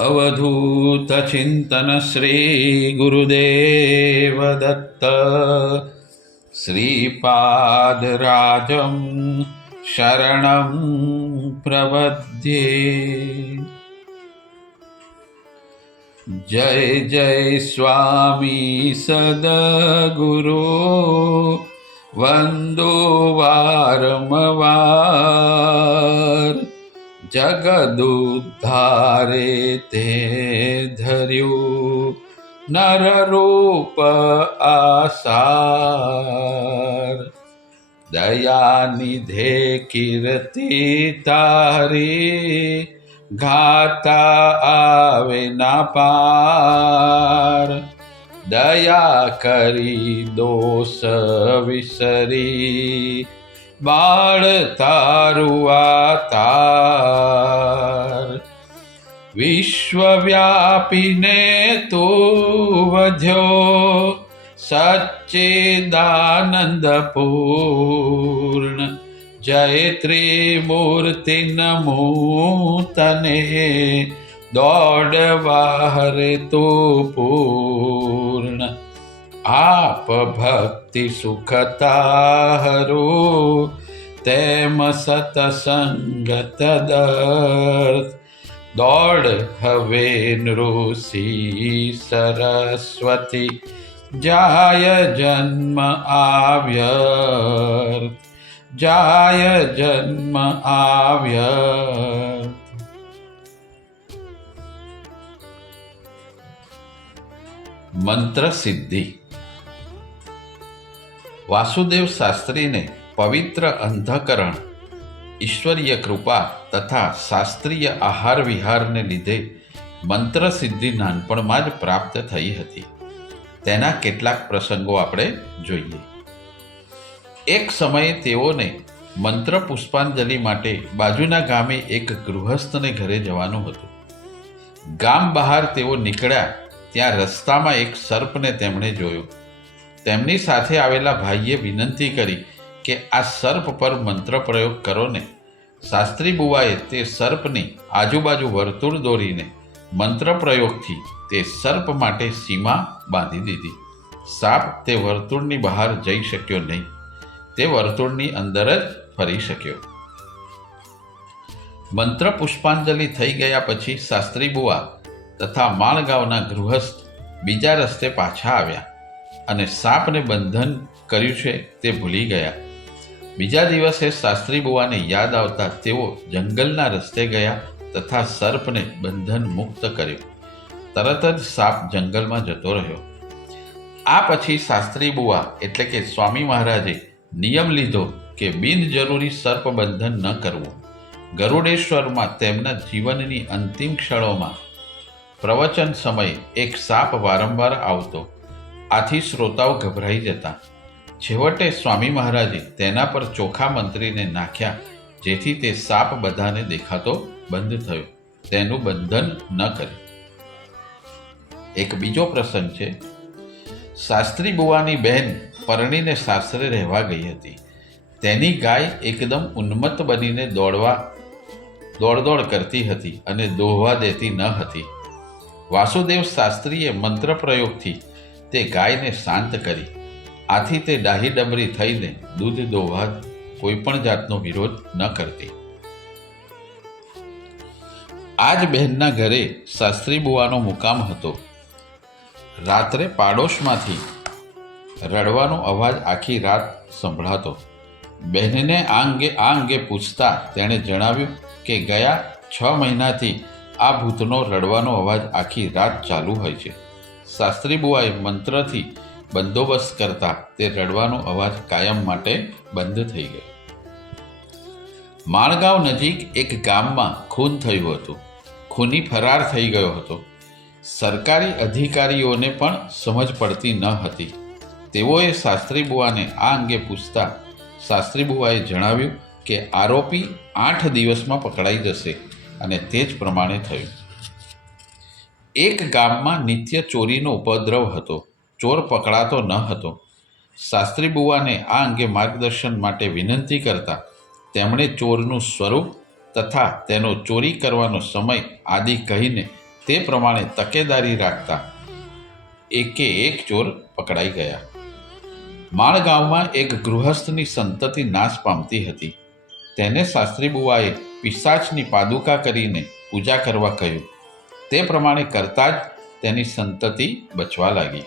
अवधूत चिंतन श्री गुरुदेव दत्त श्रीपादराजं शरणं प्रपद्ये। जय जय स्वामी सद्गुरु वंदो वारंवार। जगदुद्धारे ते धर्यु नर रूप आसार। दयानिधे कीर्ति तारी घाता आवे ना पार। दया करी दोष विसरी बाळ तारु अवतार। विश्वव्यापीने तू वध्यो सच्चिदानंद पूर्ण। जय त्रिमूर्ति नमो तने दौड़वा हरे तू पूर्ण। आप भक्ति सुखता हरो तेम सतसंगत दर्थ। दौड़ हवे नृषि सरस्वती जाय जन्म आव्यर्थ। जाय जन्म आव्यर्थ। मंत्र सिद्धि। वासुदेव शास्त्री ने पवित्र अंधकरण, ईश्वरीय कृपा तथा शास्त्रीय आहार विहार ने लीधे मंत्र सिद्धि नानपणमां ज प्राप्त थई हती। तेना केटलाक प्रसंगो आपणे जोईए। एक समये तेओने मंत्र पुष्पांजलि माटे बाजुना गामे एक गृहस्थने घरे जवानुं हतुं। गाम बहार तेओ निकळ्या ત્યાં રસ્તામાં એક સર્પને તેમણે જોયો। તેમની સાથે આવેલા ભાઈએ વિનંતી કરી કે આ સર્પ પર મંત્ર પ્રયોગ કરો ને। શાસ્ત્રી બુવાએ તે સર્પની આજુબાજુ વર્તુળ દોરીને મંત્ર પ્રયોગથી તે સર્પ માટે સીમા બાંધી દીધી। સાપ તે વર્તુળની બહાર જઈ શક્યો નહીં, તે વર્તુળની અંદર જ ફરી શક્યો। મંત્ર પુષ્પાંજલિ થઈ ગયા પછી શાસ્ત્રી બુવા તથા માણગાંવના ગૃહસ્થ બીજા રસ્તે પાછા આવ્યા અને સાપને બંધન કર્યું છે તે ભૂલી ગયા। બીજા દિવસે શાસ્ત્રી બુવાને યાદ આવતા તેઓ જંગલના રસ્તે ગયા તથા સર્પને બંધન મુક્ત કર્યો। તરત જ સાપ જંગલમાં જતો રહ્યો। આ પછી શાસ્ત્રી બુવા એટલે કે સ્વામી મહારાજે નિયમ લીધો કે બિનજરૂરી સર્પ બંધન ન કરવું। ગરુડેશ્વરમાં તેમના જીવનની અંતિમ ક્ષણોમાં પ્રવચન સમયે એક સાપ વારંવાર આવતો, આથી શ્રોતાઓ ગભરાઈ જતા। છેવટે સ્વામી મહારાજે તેના પર ચોખા મંત્રીને નાખ્યા, જેથી તે સાપ બધાને દેખાતો બંધ થયો, તેનું બંધન ન કર્યું। એક બીજો પ્રસંગ છે। શાસ્ત્રી બુવાની બહેન પરણીને સાસરે રહેવા ગઈ હતી। તેની ગાય એકદમ ઉન્મત્ત બનીને દોડ કરતી હતી અને દોહવા દેતી ન હતી। વાસુદેવ શાસ્ત્રીએ મંત્ર પ્રયોગથી તે ગાયને શાંત કરી, આથી તે ડાહી ડમરી થઈને દૂધ દોહવા કોઈ પણ જાતનો વિરોધ ન કરતી। આ જ બહેનના ઘરે શાસ્ત્રી બુવાનો મુકામ હતો। રાત્રે પાડોશમાંથી રડવાનો અવાજ આખી રાત સંભળાતો। બહેનને આ અંગે પૂછતા તેણે જણાવ્યું કે ગયા 6 મહિનાથી આ ભૂતનો રડવાનો અવાજ આખી રાત ચાલુ હોય છે। શાસ્ત્રી બુવાએ મંત્રથી બંદોબસ્ત કરતા તે રડવાનો અવાજ કાયમ માટે બંધ થઈ ગયો। માણગાંવ નજીક એક ગામમાં ખૂન થયું હતું। ખૂની ફરાર થઈ ગયો હતો। સરકારી અધિકારીઓને પણ સમજ પડતી ન હતી। તેઓએ શાસ્ત્રી બુવાને આ અંગે પૂછતા શાસ્ત્રી બુવાએ જણાવ્યું કે આરોપી 8 દિવસમાં પકડાઈ જશે અને તે જ પ્રમાણે થયું। એક ગામમાં નિત્ય ચોરીનો ઉપદ્રવ હતો। ચોર પકડાતો ન હતો। શાસ્ત્રી બુવાને આ અંગે માર્ગદર્શન માટે વિનંતી કરતા તેમણે ચોરનું સ્વરૂપ તથા તેનો ચોરી કરવાનો સમય આદિ કહીને તે પ્રમાણે તકેદારી રાખતા એકે એક ચોર પકડાઈ ગયા. માળ ગામમાં એક ગૃહસ્થની સંતતિ નાશ પામતી હતી. તેને શાસ્ત્રી બુવાએ પિશાચની પાદુકા કરીને પૂજા કરવા કહ્યું. તે પ્રમાણે કરતાં જ તેની સંતતિ બચવા લાગી.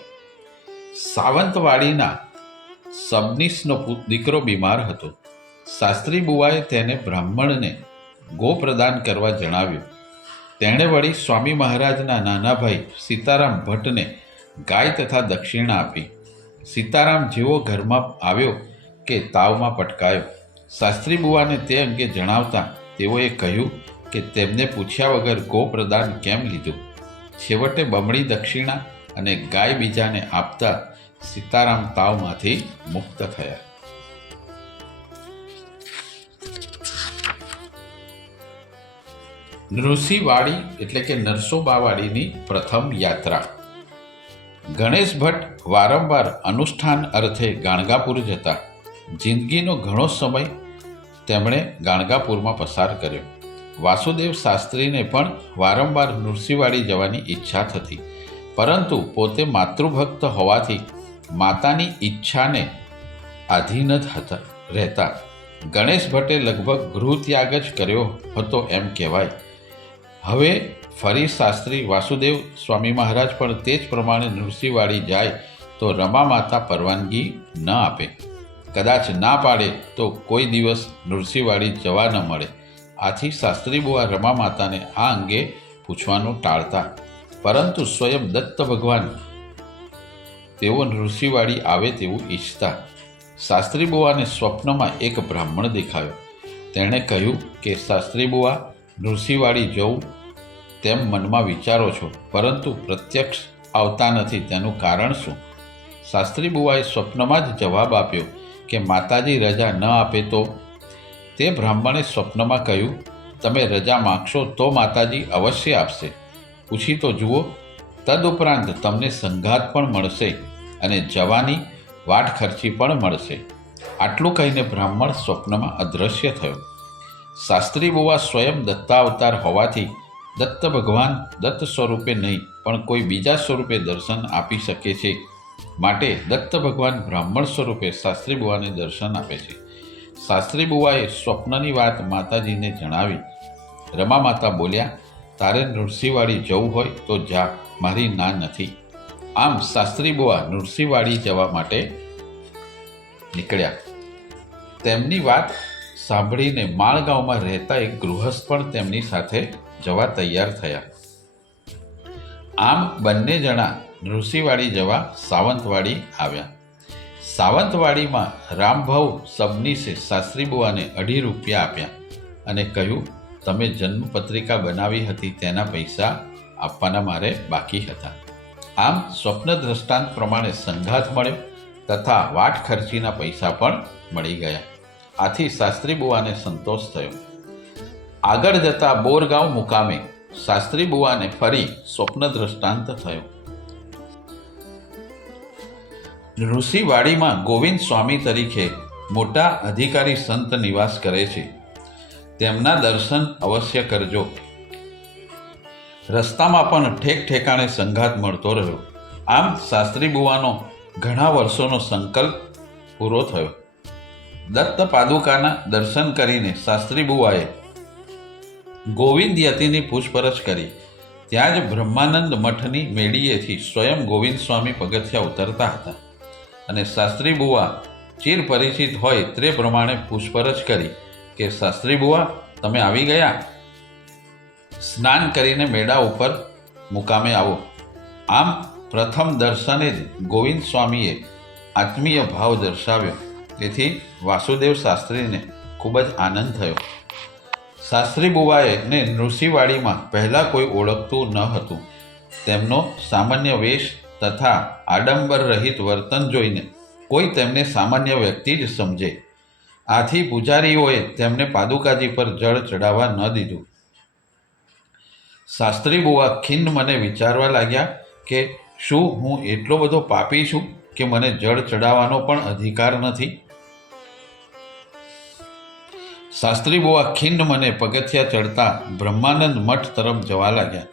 સાવંતવાડીના સબનીશનો દીકરો બીમાર હતો. શાસ્ત્રી બુવાએ તેને બ્રાહ્મણને ગો પ્રદાન કરવા જણાવ્યું. તેણે વળી સ્વામી મહારાજના નાના ભાઈ સીતારામ ભટ્ટને ગાય તથા દક્ષિણા આપી. સીતારામ જેવો ઘરમાં આવ્યો કે તાવમાં પટકાયો. શાસ્ત્રી બુવાને તે અંગે જણાવતા તેઓએ કહ્યું કે તેમને પૂછ્યા વગર ગો પ્રદાન કેમ લીધું. છેવટે બમણી દક્ષિણા અને ગાય બીજાને આપતા સીતારામ તાવમાંથી મુક્ત થયા. નૃસિંહવાડી એટલે કે નરસોબાવાડીની પ્રથમ યાત્રા. ગણેશ ભટ્ટ વારંવાર અનુષ્ઠાન અર્થે ગાણગાપુર જતા. જિંદગીનો ઘણો સમય તેમણે ગાણગાપુરમાં પસાર કર્યો. વાસુદેવ શાસ્ત્રીને પણ વારંવાર નૃસિંહવાડી જવાની ઈચ્છા થતી, પરંતુ પોતે માતૃભક્ત હોવાથી માતાની ઈચ્છાને આધીન જ રહેતા. ગણેશ ભટ્ટે લગભગ ગૃહત્યાગ જ કર્યો હતો એમ કહેવાય. હવે ફરી શાસ્ત્રી વાસુદેવ સ્વામી મહારાજ પણ તે જ પ્રમાણે નૃસિંહવાડી જાય તો રમા માતા પરવાનગી ન આપે. કદાચ ના પાડે તો કોઈ દિવસ નૃસિંહવાડી જવા ન મળે. આથી શાસ્ત્રી બુવા રમા માતાને આ અંગે પૂછવાનું ટાળતા, પરંતુ સ્વયં દત્ત ભગવાન તેઓ નૃસિંહવાડી આવે તેવું ઈચ્છતા. શાસ્ત્રી બુવાને સ્વપ્નમાં એક બ્રાહ્મણ દેખાયો. તેણે કહ્યું કે શાસ્ત્રી બુવા, નૃસિંહવાડી જવું તેમ મનમાં વિચારો છો, પરંતુ પ્રત્યક્ષ આવતા નથી, તેનું કારણ શું? શાસ્ત્રી બુવાએ સ્વપ્નમાં જ જવાબ આપ્યો કે માતાજી રજા ન આપે તો? તે બ્રાહ્મણે સ્વપ્નમાં કહ્યું, તમે રજા માગશો તો માતાજી અવશ્ય આપશે. પૂછી તો જુઓ. તદુપરાંત તમને સંઘાત પણ મળશે અને જવાની વાટ ખર્ચી પણ મળશે. આટલું કહીને બ્રાહ્મણ સ્વપ્નમાં અદૃશ્ય થયો. શાસ્ત્રી બુવા સ્વયં દત્તાવતાર હોવાથી દત્ત ભગવાન દત્ત સ્વરૂપે નહીં પણ કોઈ બીજા સ્વરૂપે દર્શન આપી શકે છે. માટે દત્ત ભગવાન બ્રાહ્મણ સ્વરૂપે શાસ્ત્રી બુવાને દર્શન આપે છે. શાસ્ત્રી બુવાએ સ્વપ્નની વાત માતાજીને જણાવી. રમા માતા બોલ્યા, તારે નૃસિંહવાડી જવું હોય તો જા, મારી ના નથી. આમ શાસ્ત્રી બુવા નૃસિંહવાડી જવા માટે નીકળ્યા. તેમની વાત સાંભળીને માળગાંવમાં રહેતા એક ગૃહસ્થ પણ તેમની સાથે જવા તૈયાર થયા. આમ બંને જણા નૃસિંહવાડી જવા સાવંતવાડી આવ્યા. સાવંતવાડીમાં રામભાઉ સબનીશે શાસ્ત્રી બુવાને 2.5 રૂપિયા આપ્યા અને કહ્યું, તમે જન્મપત્રિકા બનાવી હતી તેના પૈસા આપવાના મારે બાકી હતા. આમ સ્વપ્ન દ્રષ્ટાંત પ્રમાણે સંઘાત મળ્યો તથા વાટ ખર્ચીના પૈસા પણ મળી ગયા. આથી શાસ્ત્રી બુવાને સંતોષ થયો. આગળ જતા બોરગાંવ મુકામે શાસ્ત્રી બુવાને ફરી સ્વપ્ન દ્રષ્ટાંત થયો. નૃસિંહવાડીમાં ગોવિંદ સ્વામી તરીકે મોટા અધિકારી સંત નિવાસ કરે છે. તેમના દર્શન અવશ્ય કરજો. રસ્તામાં પણ ઠેક ઠેકાણે સંઘાત મળતો રહ્યો. આમ શાસ્ત્રી બુવાનો ઘણા વર્ષોનો સંકલ્પ પૂરો થયો. દત્ત પાદુકાના દર્શન કરીને શાસ્ત્રી બુવાએ ગોવિંદ યતિની પૂછપરછ કરી. ત્યાં જ બ્રહ્માનંદ મઠની મેળીએથી સ્વયં ગોવિંદ સ્વામી પગથિયા ઉતરતા હતા અને શાસ્ત્રી બુવા ચિર પરિચિત હોય તે પ્રમાણે પૂછપરછ કરી કે શાસ્ત્રી બુવા, તમે આવી ગયા? સ્નાન કરીને મેળા ઉપર મુકામે આવો. આમ પ્રથમ દર્શને જ ગોવિંદ સ્વામીએ આત્મીય ભાવ દર્શાવ્યો. તેથી વાસુદેવ શાસ્ત્રીને ખૂબ જ આનંદ થયો. શાસ્ત્રી બુવાએ ને નૃસિંહવાડીમાં પહેલાં કોઈ ઓળખતું ન હતું. તેમનો સામાન્ય વેશ તથા આડંબર રહિત વર્તન જોઈને કોઈ તેમને સામાન્ય વ્યક્તિ જ સમજે. આથી પૂજારીઓએ તેમને પાદુકાજી પર જળ ચડાવવા ન દીધું. શાસ્ત્રી બુવા ખિન્ન મને વિચારવા લાગ્યા કે શું હું એટલો બધો પાપી છું કે મને જળ ચડાવવાનો પણ અધિકાર નથી? શાસ્ત્રી બુવા ખિન્ન મને પગથિયા ચડતા બ્રહ્માનંદ મઠ તરફ જવા લાગ્યા.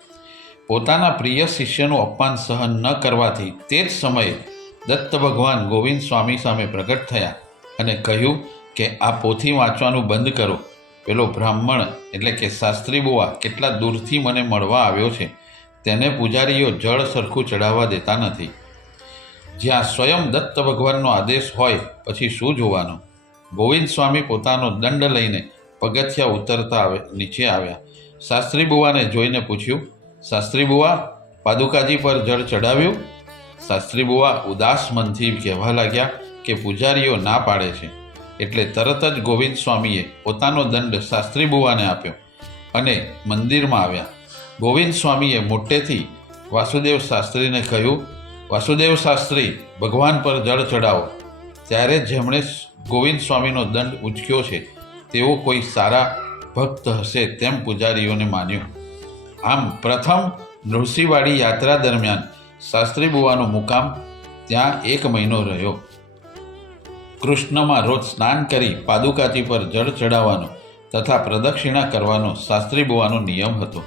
પોતાના પ્રિય શિષ્યનું અપમાન સહન ન કરવાથી તે જ સમયે દત્ત ભગવાન ગોવિંદ સ્વામી સામે પ્રગટ થયા અને કહ્યું કે આ પોથી વાંચવાનું બંધ કરો. પેલો બ્રાહ્મણ એટલે કે શાસ્ત્રી બુવા કેટલા દૂરથી મને મળવા આવ્યો છે, તેને પૂજારીઓ જળ સરખું ચડાવવા દેતા નથી. જ્યાં સ્વયં દત્ત ભગવાનનો આદેશ હોય પછી શું જોવાનું? ગોવિંદ સ્વામી પોતાનો દંડ લઈને પગથિયા ઉતરતા નીચે આવ્યા. શાસ્ત્રી બુવાને જોઈને પૂછ્યું, શાસ્ત્રી બુવા, પાદુકાજી પર જળ ચડાવ્યું? શાસ્ત્રી બુવા ઉદાસ મનથી કહેવા લાગ્યા કે પૂજારીઓ ના પાડે છે. એટલે તરત જ ગોવિંદ સ્વામીએ પોતાનો દંડ શાસ્ત્રી બુવાને આપ્યો અને મંદિરમાં આવ્યા. ગોવિંદ સ્વામીએ મોટેથી વાસુદેવ શાસ્ત્રીને કહ્યું, વાસુદેવ શાસ્ત્રી, ભગવાન પર જળ ચડાવો. ત્યારે જેમણે ગોવિંદ સ્વામીનો દંડ ઉંચક્યો છે તેઓ કોઈ સારા ભક્ત હશે તેમ પૂજારીઓને માન્યું. આમ પ્રથમ નૃસિંહવાડી યાત્રા દરમિયાન શાસ્ત્રી બુવાનો મુકામ ત્યાં 1 મહિનો રહ્યો. કૃષ્ણમાં રોજ સ્નાન કરી પાદુકાજી પર જળ ચડાવવાનો તથા પ્રદક્ષિણા કરવાનો શાસ્ત્રી બુવાનો નિયમ હતો.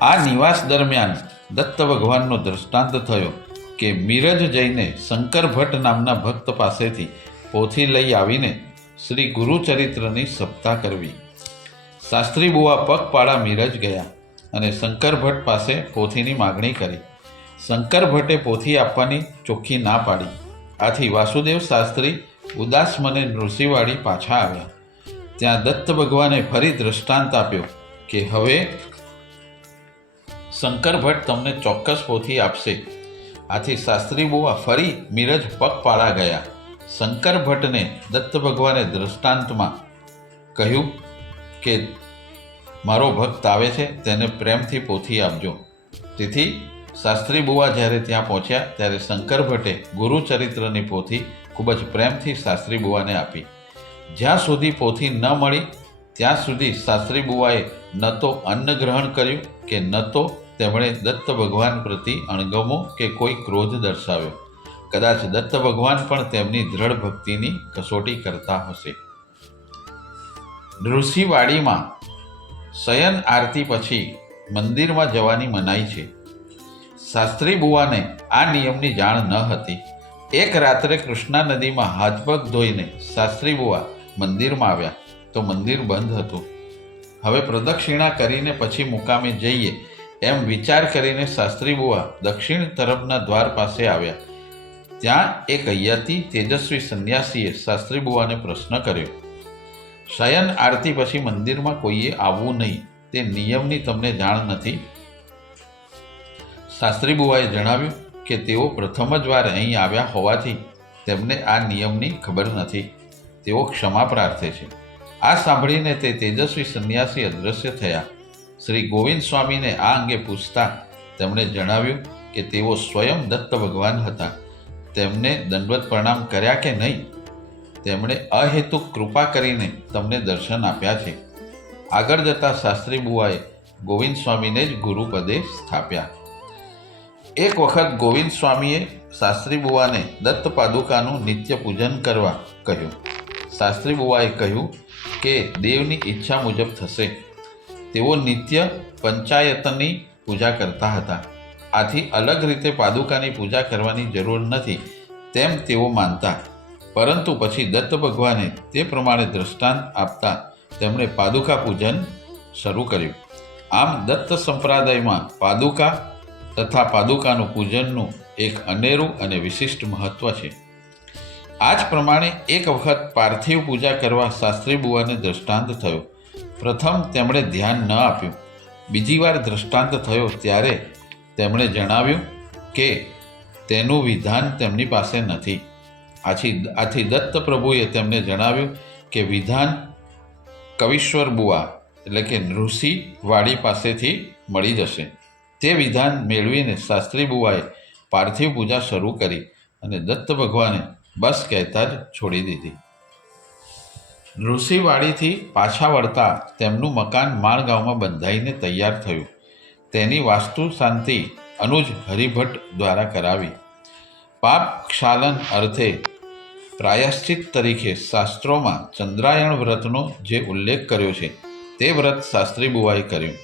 આ નિવાસ દરમિયાન દત્ત ભગવાનનો દ્રષ્ટાંત થયો કે મિરજ જઈને શંકર ભટ્ટ નામના ભક્ત પાસેથી પોથી લઈ આવીને શ્રી ગુરુચરિત્રની સપ્તાહ કરવી. શાસ્ત્રી બુવા પગપાળા મિરજ ગયા અને શંકર ભટ્ટ પાસે પોથીની માગણી કરી. શંકર ભટ્ટે પોથી આપવાની ચોખ્ખી ના પાડી. આથી વાસુદેવ શાસ્ત્રી ઉદાસ મને નૃસિંહવાડી પાછા આવ્યા. ત્યાં દત્ત ભગવાને ફરી દ્રષ્ટાંત આપ્યો કે હવે શંકર ભટ્ટ તમને ચોક્કસ પોથી આપશે. આથી શાસ્ત્રી બુવા ફરી મિરજ પગપાળા ગયા. શંકર ભટ્ટને દત્ત ભગવાને દ્રષ્ટાંતમાં કહ્યું કે મારો ભક્ત આવે છે, તેને પ્રેમથી પોથી આપજો. તેથી શાસ્ત્રી બુવા જ્યારે ત્યાં પહોંચ્યા ત્યારે શંકર ભટ્ટે ગુરુચરિત્રની પોથી ખૂબ જ પ્રેમથી શાસ્ત્રી બુવાને આપી. જ્યાં સુધી પોથી ન મળી ત્યાં સુધી શાસ્ત્રી બુવાએ ન તો અન્ન ગ્રહણ કર્યું કે ન તો તેમણે દત્ત ભગવાન પ્રતિ અણગમો કે કોઈ ક્રોધ દર્શાવ્યો. કદાચ દત્ત ભગવાન પણ તેમની દ્રઢ ભક્તિની કસોટી કરતા હશે. નૃસિંહવાડીમાં શયન આરતી પછી મંદિરમાં જવાની મનાઈ છે. શાસ્ત્રી બુવાને આ નિયમની જાણ ન હતી. એક રાત્રે કૃષ્ણા નદીમાં હાથ પગ ધોઈને શાસ્ત્રી બુવા મંદિરમાં આવ્યા તો મંદિર બંધ હતું. હવે પ્રદક્ષિણા કરીને પછી મુકામે જઈએ એમ વિચાર કરીને શાસ્ત્રી બુવા દક્ષિણ તરફના દ્વાર પાસે આવ્યા. ત્યાં એક યતિ તેજસ્વી સંન્યાસીએ શાસ્ત્રી બુવાને પ્રશ્ન કર્યો, શયન આરતી પછી મંદિરમાં કોઈએ આવવું નહીં, તે નિયમની તમને જાણ નથી? શાસ્ત્રી બુવાએ જણાવ્યું કે તેઓ પ્રથમ જ વાર અહીં આવ્યા હોવાથી તેમને આ નિયમની ખબર નથી. તેઓ ક્ષમા પ્રાર્થે છે. આ સાંભળીને તે તેજસ્વી સંન્યાસી અદૃશ્ય થયા. શ્રી ગોવિંદ સ્વામીને આ અંગે પૂછતા તેમણે જણાવ્યું કે તેઓ સ્વયં દત્ત ભગવાન હતા. તેમને દંડવત પ્રણામ કર્યા કે નહીં? તેમણે અહેતુક કૃપા કરીને તમને દર્શન આપ્યા છે. આગળ જતા શાસ્ત્રી બુવાએ ગોવિંદ સ્વામીને જ ગુરુપદે સ્થાપ્યા. એક વખત ગોવિંદ સ્વામીએ શાસ્ત્રી બુવાને દત્ત પાદુકાનું નિત્ય પૂજન કરવા કહ્યું. શાસ્ત્રી બુવાએ કહ્યું કે દેવની ઈચ્છા મુજબ થશે. તેઓ નિત્ય પંચાયતની પૂજા કરતા હતા. આથી અલગ રીતે પાદુકાની પૂજા કરવાની જરૂર નથી તેમ તેઓ માનતા. પરંતુ પછી દત્ત ભગવાને તે પ્રમાણે દ્રષ્ટાંત આપતા તેમણે પાદુકા પૂજન શરૂ કર્યું. આમ દત્ત સંપ્રદાયમાં પાદુકા તથા પાદુકાનું પૂજનનું એક અનેરું અને વિશિષ્ટ મહત્વ છે. આ જ પ્રમાણે એક વખત પાર્થિવ પૂજા કરવા શાસ્ત્રી બુવાને દ્રષ્ટાંત થયો. પ્રથમ તેમણે ધ્યાન ન આપ્યું. બીજી વાર દ્રષ્ટાંત થયો ત્યારે તેમણે જણાવ્યું કે તેનું વિધાન તેમની પાસે નથી. આથી દત્ત પ્રભુએ તેમને જણાવ્યું કે વિધાન કવિશ્વર બુવા એટલે કે નૃસિંહવાડી પાસેથી મળી જશે. તે વિધાન મેળવીને શાસ્ત્રી બુવાએ પાર્થિવ પૂજા શરૂ કરી અને દત્ત ભગવાને બસ કહેતા જ છોડી દીધી. નૃસિંહવાડીથી પાછા વળતા તેમનું મકાન માણગાંવમાં બંધાઈને તૈયાર થયું. તેની વાસ્તુ શાંતિ અનુજ હરિભટ્ટ દ્વારા કરાવી. પાપ ક્ષાલન અર્થે પ્રાયશ્ચિત તરીકે શાસ્ત્રોમાં ચંદ્રાયણ વ્રતનો જે ઉલ્લેખ કર્યો છે તે વ્રત શાસ્ત્રી બુવાએ કર્યું.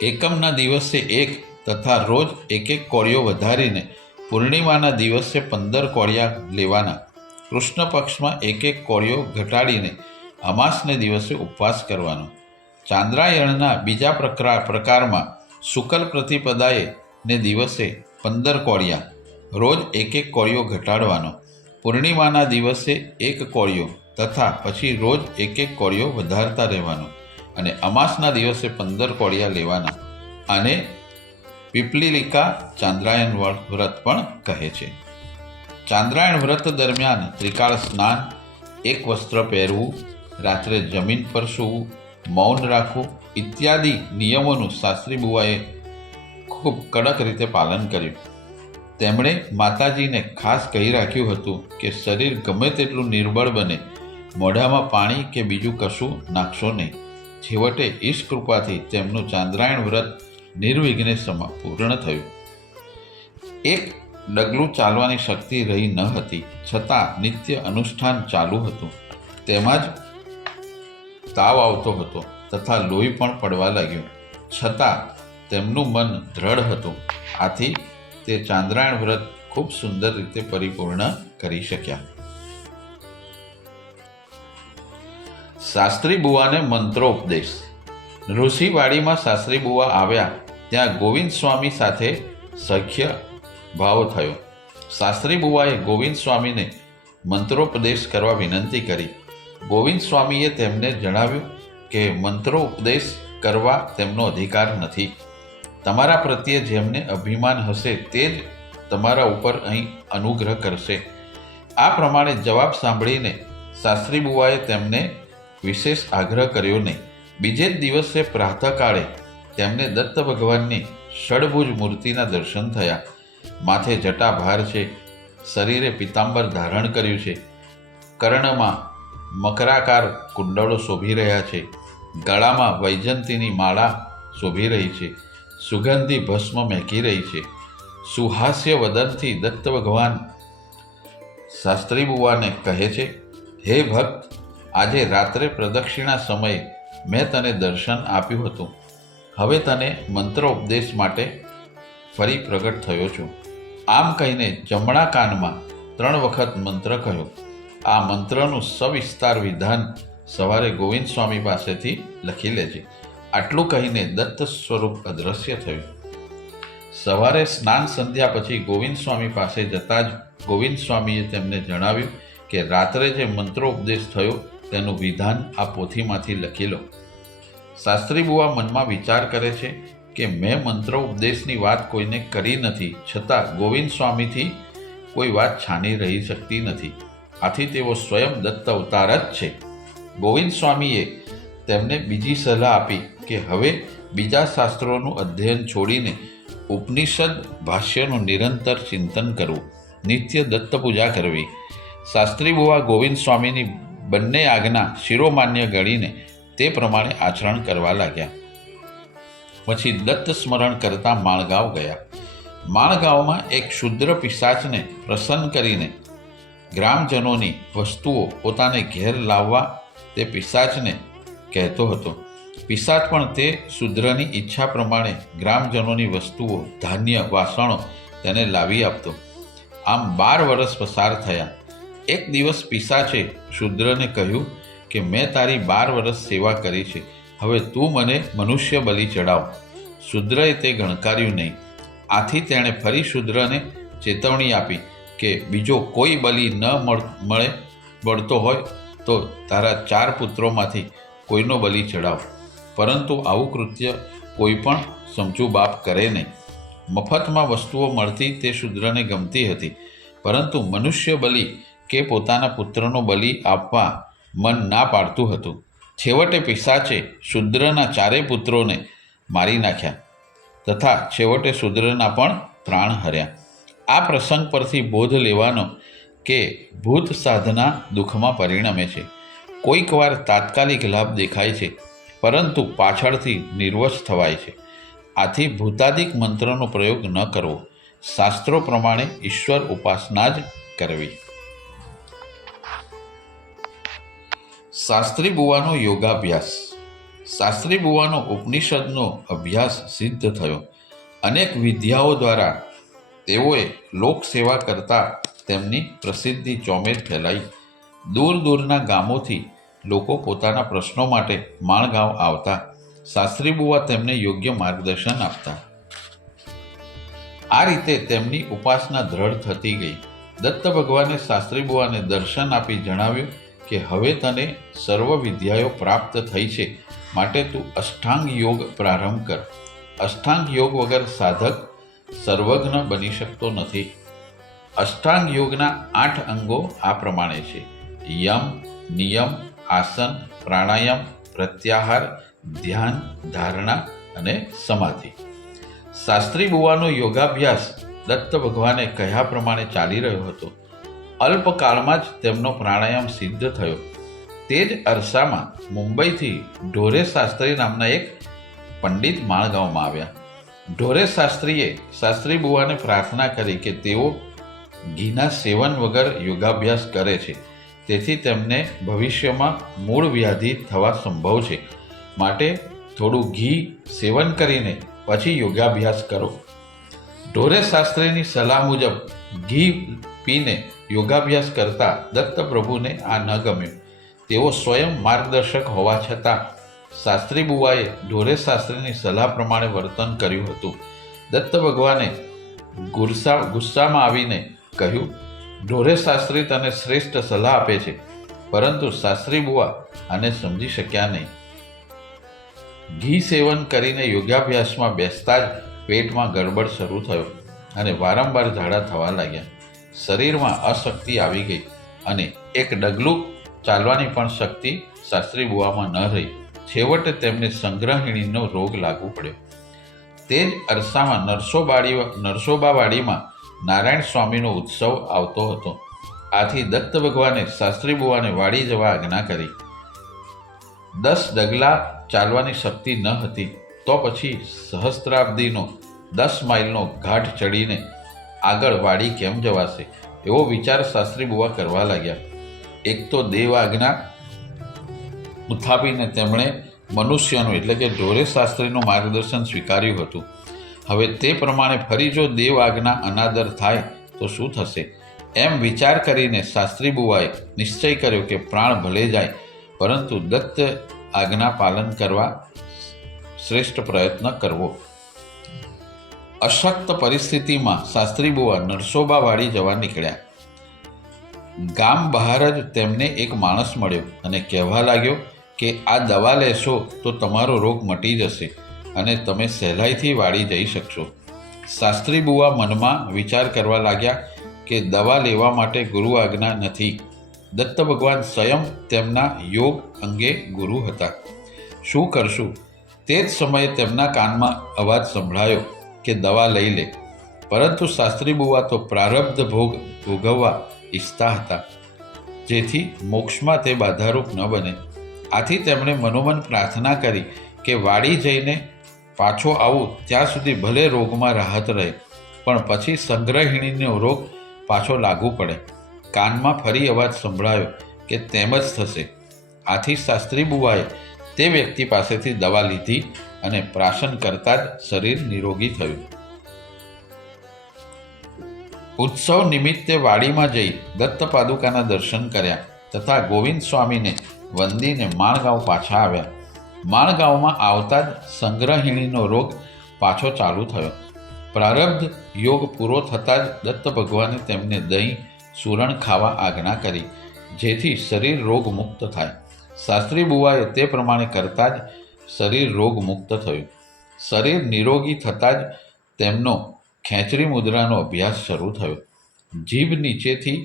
એકમના દિવસે એક તથા રોજ એક એક કોળિયો વધારીને પૂર્ણિમાના દિવસે 15 કોળિયા લેવાના. કૃષ્ણ પક્ષમાં એક એક કોળિયો ઘટાડીને અમાસને દિવસે ઉપવાસ કરવાનો. ચાંદ્રાયણના બીજા પ્રકારમાં શુક્લ પ્રતિપદાએ ને દિવસે 15 કોળિયા, રોજ એક એક કોળિયો ઘટાડવાનો. પૂર્ણિમાના દિવસે એક કોળિયો તથા પછી રોજ એક એક કોળિયો વધારતા રહેવાનો અને અમાસના દિવસે 15 કોળિયા લેવાના. આને પીપલિકા ચાંદ્રાયણ વ્રત પણ કહે છે. ચાંદ્રાયણ વ્રત દરમિયાન ત્રિકાળ સ્નાન, એક વસ્ત્ર પહેરવું, રાત્રે જમીન પર સૂવું, મૌન રાખવું ઇત્યાદિ નિયમોનું શાસ્ત્રી બુવાએ ખૂબ કડક રીતે પાલન કર્યું. તેમણે માતાજીને ખાસ કહી રાખ્યું હતું કે શરીર ગમે તેટલું નિર્બળ બને, મોઢામાં પાણી કે બીજું કશું નાખશો નહીં. છેવટે ઈશ કૃપાથી તેમનું ચાંદ્રાયણ વ્રત નિર્વિઘ્ને પૂર્ણ થયું. એક ડગલું ચાલવાની શક્તિ રહી ન હતી, છતાં નિત્ય અનુષ્ઠાન ચાલુ હતું. તેમાં જ તાવ આવતો હતો તથા લોહી પણ પડવા લાગ્યું, છતાં તેમનું મન દ્રઢ હતું. આથી તે ચાંદ્રાયણ વ્રત ખૂબ સુંદર રીતે પરિપૂર્ણ કરી શક્યા. શાસ્ત્રી બુવાને મંત્રોપદેશ. ઋષિવાડીમાં શાસ્ત્રી બુવા આવ્યા ત્યાં ગોવિંદ સ્વામી સાથે સખ્ય ભાવ થયો. શાસ્ત્રી બુવાએ ગોવિંદ સ્વામીને મંત્રોપદેશ કરવા વિનંતી કરી. ગોવિંદ સ્વામીએ તેમને જણાવ્યું કે મંત્રોપદેશ કરવા તેમનો અધિકાર નથી. તમારા પ્રત્યે જેમને અભિમાન હશે તે જ તમારા ઉપર અહીં અનુગ્રહ કરશે. આ પ્રમાણે જવાબ સાંભળીને શાસ્ત્રી બુવાએ તેમને વિશેષ આગ્રહ કર્યો નહીં. બીજે જ દિવસે પ્રાતઃકાળે તેમને દત્ત ભગવાનની ષડભુજ મૂર્તિના દર્શન થયા. માથે જટાભાર છે, શરીરે પિતાંબર ધારણ કર્યું છે, કર્ણમાં મકરાકાર કુંડળો શોભી રહ્યા છે, ગળામાં વૈજંતીની માળા શોભી રહી છે, સુગંધી ભસ્મ મહેકી રહી છે. સુહાસ્ય વદનથી દત્ત ભગવાન શાસ્ત્રી બુવાને કહે છે, હે ભક્ત, આજે રાત્રે પ્રદક્ષિણા સમયે મેં તને દર્શન આપ્યું હતું. હવે તને મંત્ર ઉપદેશ માટે ફરી પ્રગટ થયો છું. આમ કહીને જમણા કાનમાં 3 વખત મંત્ર કહ્યો. આ મંત્રનું સવિસ્તાર વિધાન સવારે ગોવિંદ સ્વામી પાસેથી લખી લેજે. આટલું કહીને દત્ત સ્વરૂપ અદૃશ્ય થયું. સવારે સ્નાન સંધ્યા પછી ગોવિંદ સ્વામી પાસે જતા જ ગોવિંદ સ્વામીએ તેમને જણાવ્યું કે રાત્રે જે મંત્રોપદેશ થયો તેનું વિધાન આ પોથીમાંથી લખી લો. શાસ્ત્રી બુવા મનમાં વિચાર કરે છે કે મેં મંત્ર ઉપદેશની વાત કોઈને કરી નથી, છતાં ગોવિંદ સ્વામીથી કોઈ વાત છાની રહી શકતી નથી. આથી તેઓ સ્વયં દત્ત અવતાર જ છે. ગોવિંદ સ્વામીએ તેમને બીજી સલાહ આપી કે હવે બીજા શાસ્ત્રોનું અધ્યયન છોડીને ઉપનિષદ ભાષ્યનું નિરંતર ચિંતન કરવું, નિત્ય દત્ત પૂજા કરવી. શાસ્ત્રી બુવા ગોવિંદ સ્વામીની બંને આજ્ઞા શિરોમાન્ય ગણીને તે પ્રમાણે આચરણ કરવા લાગ્યા. પછી દત્ત સ્મરણ કરતા માણગાંવ ગયા. માણગાંવમાં એક ક્ષુદ્ર પિશાચને પ્રસન્ન કરીને ગ્રામજનોની વસ્તુઓ પોતાને ઘેર લાવવા તે પિશાચને કહેતો હતો. પિશાચ પણ તે શૂદ્રની ઈચ્છા પ્રમાણે ગ્રામજનોની વસ્તુઓ, ધાન્ય, વાસણો તેને લાવી આપતો. આમ 12 વર્ષ પસાર થયા. એક દિવસ પિશાચે શૂદ્રને કહ્યું કે મેં તારી 12 વર્ષ સેવા કરી છે, હવે તું મને મનુષ્ય બલિ ચડાવ. શૂદ્રએ તે ગણકાર્યું નહીં. આથી તેણે ફરી શૂદ્રને ચેતવણી આપી કે બીજો કોઈ બલિ ન મળતો હોય તો તારા 4 પુત્રોમાંથી કોઈનો બલિ ચડાવ, પરંતુ આવું કૃત્ય કોઈ પણ સમજુ બાપ કરે નહીં. મફતમાં વસ્તુઓ મળતી તે શૂદ્રને ગમતી હતી, પરંતુ મનુષ્ય બલિ કે પોતાના પુત્રનો બલિ આપવા મન ના પાડતું હતું. છેવટે પિશાચે શૂદ્રના 4 પુત્રોને મારી નાખ્યા તથા છેવટે શૂદ્રના પણ પ્રાણ હર્યા. આ પ્રસંગ પરથી બોધ લેવાનો કે ભૂત સાધના દુઃખમાં પરિણમે છે. કોઈક વાર તાત્કાલિક લાભ દેખાય છે, પરંતુ પાછળથી નિર્વશ થવાય છે. આથી ભૂતાદિક મંત્રનો પ્રયોગ ન કરવો, શાસ્ત્રો પ્રમાણે ઈશ્વર ઉપાસના જ કરવી. શાસ્ત્રી બુવાનો યોગાભ્યાસ. શાસ્ત્રી બુવાનો ઉપનિષદનો અભ્યાસ સિદ્ધ થયો. અનેક વિદ્યાઓ દ્વારા તેઓએ લોક સેવા કરતા તેમની પ્રસિદ્ધિ ચોમેર ફેલાઈ. દૂર દૂરના ગામોથી લોકો પોતાના પ્રશ્નો માટે માણગાંવ આવતા. શાસ્ત્રી બુવા તેમને યોગ્ય માર્ગદર્શન આપતા. આ રીતે તેમની ઉપાસના દ્રઢ થતી ગઈ. દત્ત ભગવાને શાસ્ત્રી બુવાને દર્શન આપી જણાવ્યું કે હવે તને સર્વ વિદ્યાઓ પ્રાપ્ત થઈ છે, માટે તું અષ્ટાંગ યોગ પ્રારંભ કર. અષ્ટાંગ યોગ વગર સાધક સર્વજ્ઞ બની શકતો નથી. અષ્ટાંગ યોગના 8 અંગો આ પ્રમાણે છે: યમ, નિયમ, આસન, પ્રાણાયામ, પ્રત્યાહાર, ધ્યાન, ધારણા અને સમાધિ. શાસ્ત્રી બુવાનો યોગાભ્યાસ દત્ત ભગવાને કહ્યા પ્રમાણે ચાલી રહ્યો હતો. અલ્પકાળમાં જ તેમનો પ્રાણાયામ સિદ્ધ થયો. તે જ અરસામાં મુંબઈથી ઢોરે શાસ્ત્રી નામના એક પંડિત માણગાંવમાં આવ્યા. ઢોરે શાસ્ત્રીએ શાસ્ત્રી બુવાને પ્રાર્થના કરી કે તેઓ ઘીના સેવન વગર યોગાભ્યાસ કરે છે, તેથી તેમને ભવિષ્યમાં મૂળ વ્યાધિ થવા સંભવ છે, માટે થોડું ઘી સેવન કરીને પછી યોગાભ્યાસ કરો. ઢોરે શાસ્ત્રીની સલાહ મુજબ ઘી પીને યોગાભ્યાસ કરતા દત્ત પ્રભુને આ ન ગમ્યું. તેઓ સ્વયં માર્ગદર્શક હોવા છતાં શાસ્ત્રી બુવાએ ઢોરે શાસ્ત્રીની સલાહ પ્રમાણે વર્તન કર્યું હતું. દત્ત ભગવાને ગુસ્સામાં આવીને કહ્યું, ઢોરે શાસ્ત્રી તને શ્રેષ્ઠ સલાહ આપે છે, પરંતુ શાસ્ત્રી બુવા આને સમજી શક્યા નહીં. ઘી સેવન કરીને યોગાભ્યાસમાં બેસતા જ પેટમાં ગડબડ શરૂ થયો અને વારંવાર ઝાડા થવા લાગ્યા. શરીરમાં અશક્તિ આવી ગઈ અને એક ડગલું ચાલવાની પણ શક્તિ શાસ્ત્રી બુવામાં ન રહી. છેવટે તેમને સંગ્રહિણીનો રોગ લાગુ પડ્યો. તે જ અરસામાં નરસોબાવાડીમાં નારાયણ સ્વામીનો ઉત્સવ આવતો હતો. આથી દત્ત ભગવાને શાસ્ત્રી બુવાને વાડી જવા આજ્ઞા કરી. 10 ડગલા ચાલવાની શક્તિ ન હતી તો પછી સહસ્ત્રાબ્દીનો 10 માઇલનો ઘાટ ચડીને આગળ વાડી કેમ જવાશે, એવો વિચાર શાસ્ત્રી બુવા કરવા લાગ્યા. એક તો દેવ આજ્ઞા ઉથાપીને તેમણે મનુષ્યનું એટલે કે ઢોરે શાસ્ત્રીનું માર્ગદર્શન સ્વીકાર્યું હતું. હવે તે પ્રમાણે ફરી જો દેવ આજ્ઞા અનાદર થાય તો શું થશે, એમ વિચાર કરીને શાસ્ત્રી બુવાએ નિશ્ચય કર્યો કે પ્રાણ ભલે જાય, પરંતુ દત્ત આજ્ઞા પાલન કરવા શ્રેષ્ઠ પ્રયત્ન કરવો. અશક્ત પરિસ્થિતિમાં શાસ્ત્રી બુવા નરસોબાવાડી જવા નીકળ્યા. ગામ બહાર જ તેમને એક માણસ મળ્યો અને કહેવા લાગ્યો કે આ દવા લેશો તો તમારો રોગ મટી જશે અને તમે સહેલાઈથી વાડી જઈ શકશો. શાસ્ત્રી બુવા મનમાં વિચાર કરવા લાગ્યા કે દવા લેવા માટે ગુરુ આજ્ઞા નથી. દત્ત ભગવાન સ્વયં તેમના યોગ અંગે ગુરુ હતા. શું કરશું? તે જ સમયે તેમના કાનમાં અવાજ સંભળાયો કે દવા લઈ લે. પરંતુ શાસ્ત્રી બુવા તો પ્રારબ્ધ ભોગ ભોગવવા ઈચ્છતા હતા, જેથી મોક્ષમાં તે બાધારૂપ ન બને. આથી તેમણે મનોમન પ્રાર્થના કરી કે વાડી જઈને પાછો આવું ત્યાં સુધી ભલે રોગમાં રાહત રહે, પણ પછી સંગ્રહિણીનો રોગ પાછો લાગુ પડે. કાનમાં ફરી અવાજ સંભળાયો કે તેમ જ થશે. આથી શાસ્ત્રી બુવાએ તે વ્યક્તિ પાસેથી દવા લીધી અને પ્રાશન કરતાં જ શરીર નિરોગી થયું. ઉત્સવ નિમિત્તે વાડીમાં જઈ દત્ત પાદુકાના દર્શન કર્યા તથા ગોવિંદ સ્વામીને વંદીને માણગાંવ પાછા આવ્યા. માણગાંવમાં આવતા જ સંગ્રહિણીનો રોગ પાછો ચાલુ થયો. પ્રારબ્ધ યોગ પૂરો થતાં જ દત્ત ભગવાને તેમને દહીં સુરણ ખાવા આજ્ઞા કરી, જેથી શરીર રોગ મુક્ત થાય. શાસ્ત્રી બુવાએ તે પ્રમાણે કરતાં જ શરીર રોગ મુક્ત થયું. શરીર નિરોગી થતાં જ તેમનો ખેંચરી મુદ્રાનો અભ્યાસ શરૂ થયો. જીભ નીચેથી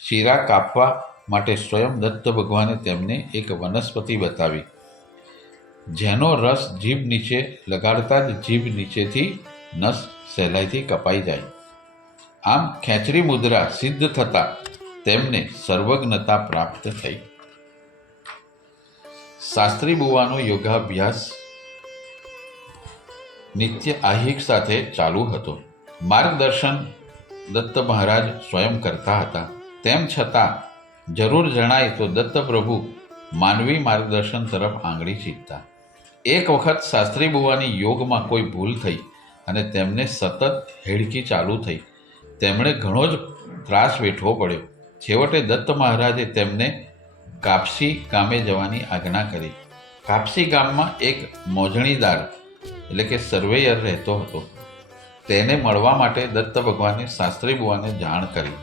શીરા કાપવા માટે સ્વયં દત્ત ભગવાને તેમને એક વનસ્પતિ બતાવી, જેનો રસ જીભ નીચે લગાડતા જ જીભ નીચેથી નસ સહેલાઈથી કપાઈ જાય. આમ ખેંચરી મુદ્રા સિદ્ધ થતાં તેમને સર્વજ્ઞતા પ્રાપ્ત થઈ. શાસ્ત્રી બુવાનો યોગાભ્યાસ નિત્ય આહિક સાથે ચાલુ હતો. માર્ગદર્શન દત્ત મહારાજ સ્વયં કરતા હતા. તેમ છતાં જરૂર જણાય તો દત્ત પ્રભુ માનવી માર્ગદર્શન તરફ આંગળી ચીંધતા. એક વખત શાસ્ત્રી બુવાની યોગમાં કોઈ ભૂલ થઈ અને તેમને સતત હેડકી ચાલુ થઈ. તેમણે ઘણો જ ત્રાસ વેઠવો પડ્યો. છેવટે દત્ત મહારાજે તેમને કાપસી ગામે જવાની આજ્ઞા કરી. કાપસી ગામમાં એક મોજણીદાર એટલે કે સર્વેયર રહેતો હતો. તેને મળવા માટે દત્ત ભગવાને શાસ્ત્રી બુવાને જાણ કરી.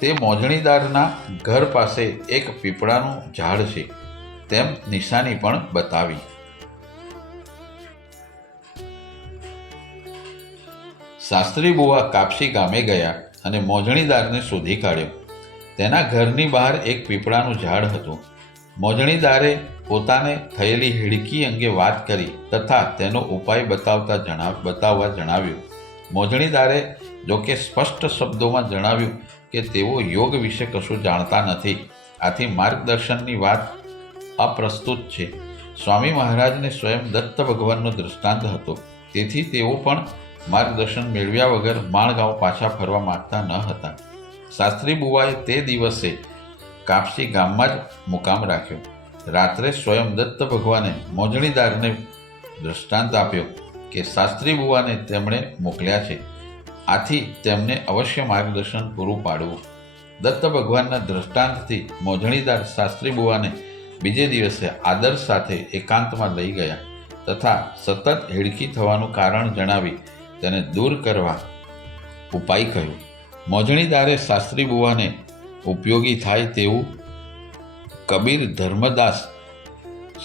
તે મોજણીદારના ઘર પાસે એક પીપળાનું ઝાડ છે તેમ નિશાની પણ બતાવી. શાસ્ત્રી બુવા કાપસી ગામે ગયા અને મોજણીદારને શોધી કાઢ્યો. તેના ઘરની બહાર એક પીપળાનું ઝાડ હતું. મોજણીદારે પોતાને થયેલી હેડકી અંગે વાત કરી તથા તેનો ઉપાય બતાવવા જણાવ્યું. મોજણીદારે જોકે સ્પષ્ટ શબ્દોમાં જણાવ્યું કે તેઓ યોગ વિશે કશું જાણતા નથી, આથી માર્ગદર્શનની વાત અપ્રસ્તુત છે. સ્વામી મહારાજને સ્વયં દત્ત ભગવાનનો દૃષ્ટાંત હતો, તેથી તેઓ પણ માર્ગદર્શન મેળવ્યા વગર માણગાંવ પાછા ફરવા માંગતા ન હતા. શાસ્ત્રી બુવાએ તે દિવસે કાપસી ગામમાં જ મુકામ રાખ્યો. રાત્રે સ્વયં દત્ત ભગવાને મોજણીદારને દૃષ્ટાંત આપ્યો કે શાસ્ત્રી બુવાને તેમણે મોકલ્યા છે, આથી તેમને અવશ્ય માર્ગદર્શન પૂરું પાડવું. દત્ત ભગવાનના દૃષ્ટાંતથી મોજણીદાર શાસ્ત્રી બુવાને બીજે દિવસે આદર સાથે એકાંતમાં લઈ ગયા તથા સતત હેડકી થવાનું કારણ જણાવી તેને દૂર કરવા ઉપાય કહ્યું. મોજણીદારે શાસ્ત્રી બુવાને ઉપયોગી થાય તેવું કબીર ધર્મદાસ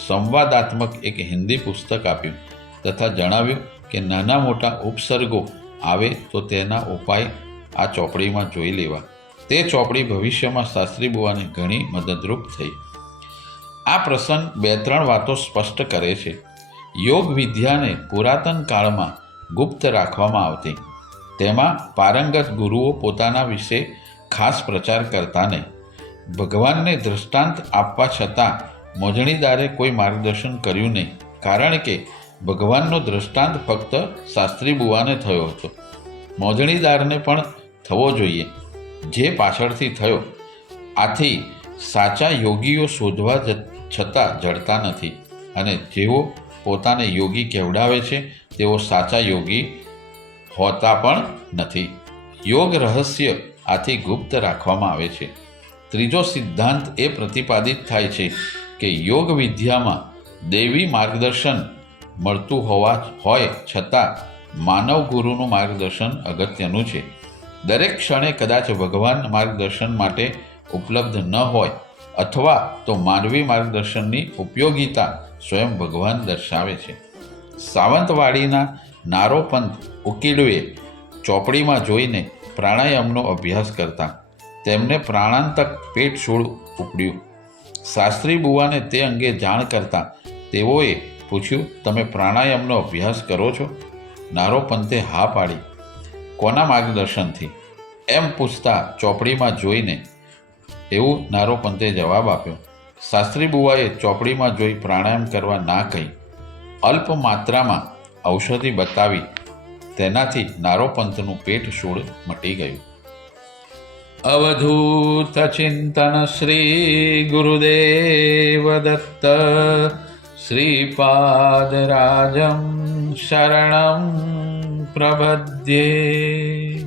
સંવાદાત્મક એક હિન્દી પુસ્તક આપ્યું તથા જણાવ્યું કે નાના મોટા ઉપસર્ગો આવે તો તેના ઉપાય આ ચોપડીમાં જોઈ લેવા. તે ચોપડી ભવિષ્યમાં શાસ્ત્રી બુવાને ઘણી મદદરૂપ થઈ. આ પ્રસંગ 2-3 વાતો સ્પષ્ટ કરે છે. યોગ વિદ્યાને પુરાતન કાળમાં ગુપ્ત રાખવામાં આવતી. તેમાં પારંગત ગુરુઓ પોતાના વિશે ખાસ પ્રચાર કરતા નહીં. ભગવાનને દૃષ્ટાંત આપવા છતાં મોજણીદારે કોઈ માર્ગદર્શન કર્યું નહીં, કારણ કે ભગવાનનો દૃષ્ટાંત ફક્ત શાસ્ત્રી બુવાને થયો હતો. મોજણીદારને પણ થવો જોઈએ, જે પાછળથી થયો. આથી સાચા યોગીઓ શોધવા છતાં જડતા નથી અને જેઓ પોતાને યોગી કહેવડાવે છે તેઓ સાચા યોગી હોતા પણ નથી. યોગ રહસ્ય આથી ગુપ્ત રાખવામાં આવે છે. ત્રીજો સિદ્ધાંત એ પ્રતિપાદિત થાય છે કે યોગ વિદ્યામાં દૈવી માર્ગદર્શન મળતું હોય છતાં માનવ ગુરુનું માર્ગદર્શન અગત્યનું છે. દરેક ક્ષણે કદાચ ભગવાન માર્ગદર્શન માટે ઉપલબ્ધ ન હોય અથવા તો માનવી માર્ગદર્શનની ઉપયોગિતા સ્વયં ભગવાન દર્શાવે છે. સાવંતવાડીના નારોપંત ઉકીલવે ચોપડીમાં જોઈને પ્રાણાયામનો અભ્યાસ કરતા. તેમને પ્રાણાંતક પેટ છોડ ઉપડ્યું. શાસ્ત્રી બુવાને તે અંગે જાણ કરતા તેઓએ પૂછ્યું, તમે પ્રાણાયામનો અભ્યાસ કરો છો? નારોપંતે હા પાડી. કોના માર્ગદર્શનથી? એમ પૂછતા ચોપડીમાં જોઈને એવું નારોપંતે જવાબ આપ્યો. શાસ્ત્રી બુવાએ ચોપડીમાં જોઈ પ્રાણાયામ કરવા ના કહી અલ્પ માત્રામાં ઔષધિ બતાવી. તેનાથી નારોપંતનું પેટ શૂળ મટી ગયું. અવધૂત ચિંતન શ્રી ગુરુદેવ દત્ત શ્રીપાદરાજમ શરણમ પ્રપદ્યે.